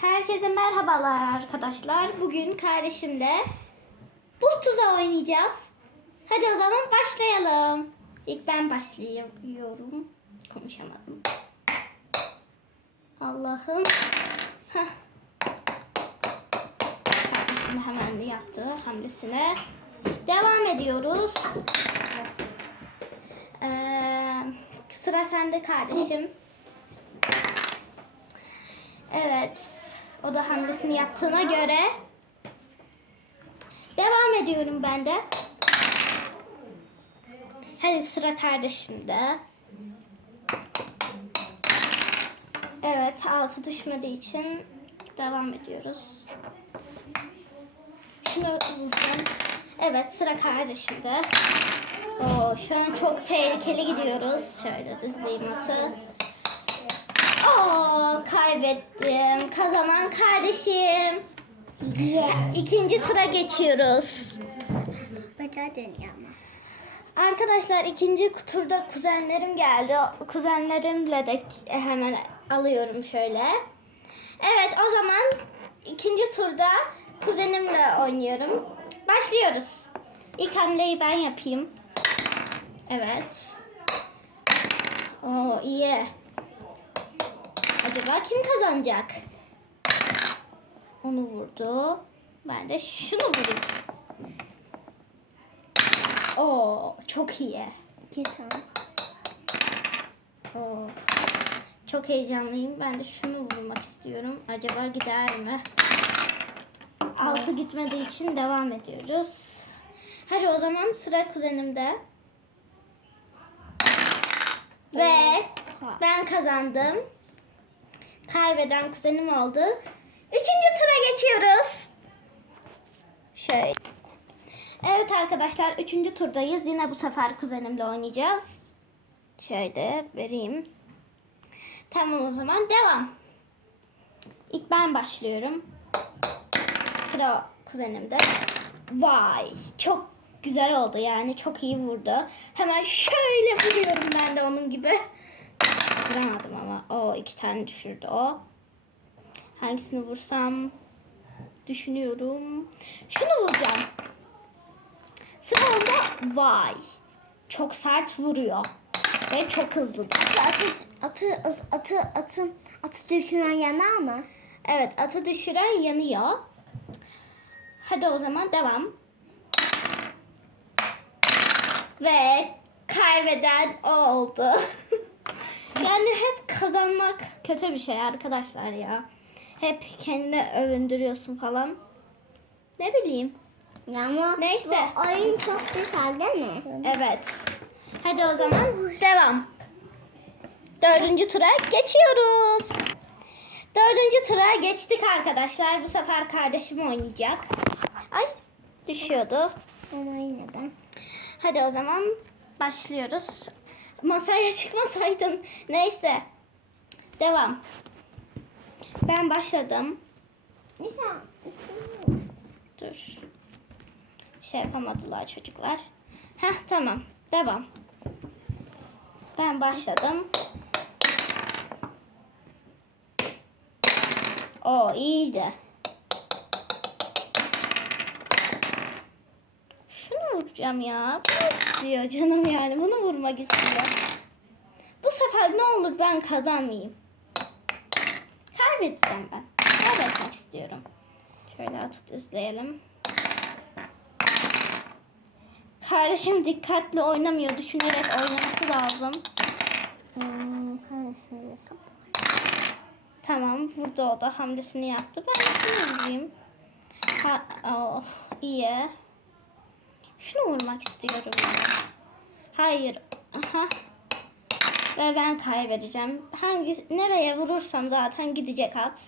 Herkese merhabalar arkadaşlar. Bugün kardeşimle buz tuzağı oynayacağız. Hadi o zaman başlayalım. İlk ben başlıyorum. Konuşamadım. Allah'ım. Kardeşim de hemen de yaptı hamlesine. Devam ediyoruz. Ee, sıra sende kardeşim. Evet. O da hamlesini yaptığına göre devam ediyorum ben de. Hadi sıra kardeşimde. Evet, altı düşmediği için devam ediyoruz. Şunu vuracağım. Evet, sıra kardeşimde. Oo, şu an çok tehlikeli gidiyoruz. Şöyle düzleyeyim atı. Oo, kaybettim. Kazanan kardeşim. İkinci tura geçiyoruz. Bacağı dönüyor ama. Arkadaşlar ikinci turda kuzenlerim geldi. Kuzenlerimle de hemen alıyorum şöyle. Evet o zaman ikinci turda kuzenimle oynuyorum. Başlıyoruz. İlk hamleyi ben yapayım. Evet. Oo iyi. Acaba kim kazanacak? Onu vurdu. Ben de şunu vurayım. Oo, çok iyi. Güzel. Oo. Çok heyecanlıyım. Ben de şunu vurmak istiyorum. Acaba gider mi? Altı gitmediği için devam ediyoruz. Hadi o zaman sıra kuzenimde. Ve ben kazandım. Kaybeden kuzenim oldu. Üçüncü tura geçiyoruz. Şöyle. Evet arkadaşlar üçüncü turdayız. Yine bu sefer kuzenimle oynayacağız. Şöyle vereyim. Tamam o zaman devam. İlk ben başlıyorum. Sıra kuzenimde. Vay çok güzel oldu yani çok iyi vurdu. Hemen şöyle vuruyorum ben de onun gibi. Vuramadım ama o iki tane düşürdü o. Hangisini vursam düşünüyorum. Şunu vuracağım. Sıra onda vay. Çok sert vuruyor. Ve çok hızlı. Atı atı atı atı atı atı düşüren yanar mı? Evet atı düşüren yanıyor. Hadi o zaman devam. Ve kaybeden o oldu. yani hep kazanmak kötü bir şey arkadaşlar ya. Hep kendini övündürüyorsun falan. Ne bileyim. Ya ama Neyse. bu oyun çok güzel değil mi? Evet. Hadi o zaman devam. Dördüncü tura geçiyoruz. Dördüncü tura geçtik arkadaşlar. Bu sefer kardeşim oynayacak. Ay düşüyordu. Ama yine de. Hadi o zaman başlıyoruz. Masaya çıkmasaydın. Neyse. Devam. Ben başladım. Dur. Şey yapamadılar çocuklar. Heh tamam. Devam. Ben başladım. O iyiydi. Vuracağım ya. Bunu istiyor canım yani. Bunu vurmak istiyor. Bu sefer ne olur ben kazanmayayım. Kaybedeceğim ben. Kaybetmek istiyorum. Şöyle atı düzleyelim. Kardeşim dikkatli oynamıyor. Düşünerek oynaması lazım. Hmm, Tamam. Burada o da hamlesini yaptı. Ben de şunu vurayım. Ha, oh, iyi. Şunu vurmak istiyorum. Hayır. Aha. Ve ben kaybedeceğim. Hangi nereye vurursam zaten gidecek at.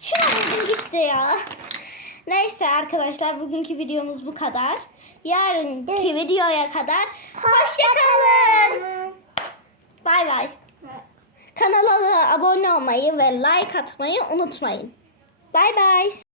Şuna vurdum gitti ya. Neyse arkadaşlar bugünkü videomuz bu kadar. Yarınki videoya kadar hoşçakalın. Bay bay. Kanala abone olmayı ve like atmayı unutmayın. Bay bay.